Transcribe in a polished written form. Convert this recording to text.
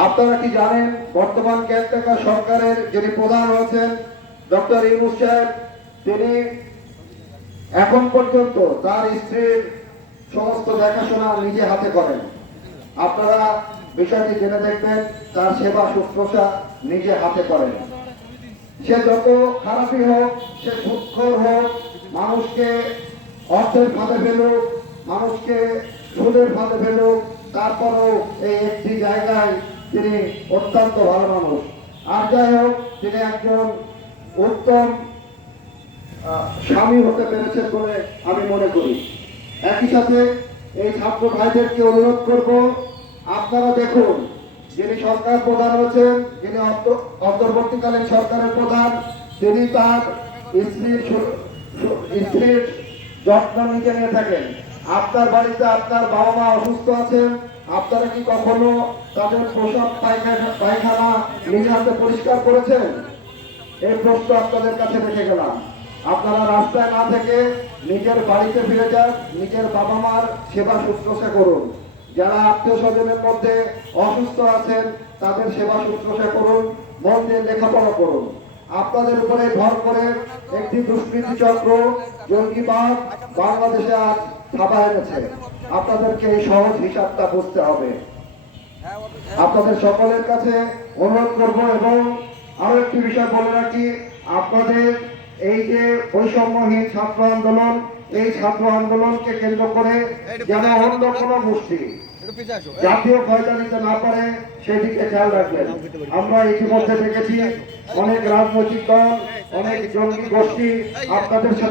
আপনারা কি জানেন বর্তমান কেয়ারটেকার সরকারের যিনি প্রধান হয়েছেন ডক্টর ইউনূস সাহেব, তিনি এখন পর্যন্ত তার স্ত্রীর সমস্ত দেখাশোনা নিজে হাতে করেন। আপনারা বিষয়টি জেনে দেখবেন, তার সেবা শুশ্রূষা নিজে হাতে করেন। সে যত খারাপই হোক, সে সুৎখোর হোক, মানুষকে অর্থের ফাঁদে ফেলুক, মানুষকে সুদের ফাঁদে ফেলুক, তারপরেও এই একটি জায়গায় তিনি অত্যন্ত ভালো মানুষ। আর যাই হোক, তিনি একজন উত্তম স্বামী হতে পেরেছেন বলে আমি মনে করি। একই সাথে এই ছাত্র ভাইদেরকে অনুরোধ করব, আপনারা দেখুন যিনি সরকার প্রধান হয়েছেন, যিনি অন্তর্বর্তীকালীন সরকারের প্রধান, তিনি তার স্ত্রীর যত্ন নিজে নিয়ে থাকেন। আপনার বাড়িতে আপনার বাবা মা অসুস্থ আছেন, আপনারা কি কখনো তাদের প্রসাব পায়খানা নিজে হাতে পরিষ্কার করেছেন? এই প্রশ্ন আপনাদের কাছে রেখে গেলাম। আপনারা রাস্তায় না থেকে নিজের বাড়িতে ফিরে যান, নিজের বাবা মার সেবা শুশ্রূষা করুন। যারা আত্মীয় স্বজনের মধ্যে অসুস্থ আছেন তাদের সেবা শুশ্রূষা করুন, মন দিয়ে লেখাপড়া করুন। আপনাদের উপরে ভর করে একটি দুষ্কৃতী চক্র, জঙ্গিবাদ বাংলাদেশে আজ থাবা এনেছে। আপনাদেরকে এই সহজ হিসাবটা বুঝতে হবে। আপনাদের সকলের কাছে অনুরোধ করব, এবং আরো একটি বিষয় বলে রাখি, আপনাদের এই যে বৈষম্যহীন ছাত্র আন্দোলন, এই ছাত্র আন্দোলনকে কেন্দ্র করে যেন অন্য কোনো গোষ্ঠী জাতীয় ফায়দা নিতে না পারে সেদিকে খেয়াল রাখবেন। আমরা ইতিমধ্যে দেখেছি অনেক রাজনৈতিক দল, অনেক জঙ্গি গোষ্ঠী আপনাদের